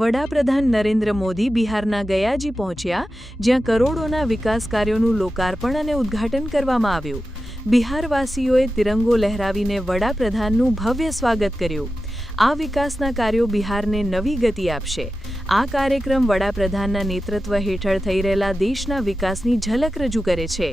વડાપ્રધાન નરેન્દ્ર મોદી બિહારના ગયાજી પહોંચ્યા, જ્યાં કરોડોના વિકાસ કાર્યોનું લોકાર્પણ અને ઉદ્ઘાટન કરવામાં આવ્યું. બિહારવાસીઓએ તિરંગો લહેરાવીને વડાપ્રધાનનું ભવ્ય સ્વાગત કર્યું. આ વિકાસના કાર્યો બિહારને નવી ગતિ આપશે. આ કાર્યક્રમ વડાપ્રધાનના નેતૃત્વ હેઠળ થઈ રહેલા દેશના વિકાસની ઝલક રજૂ કરે છે.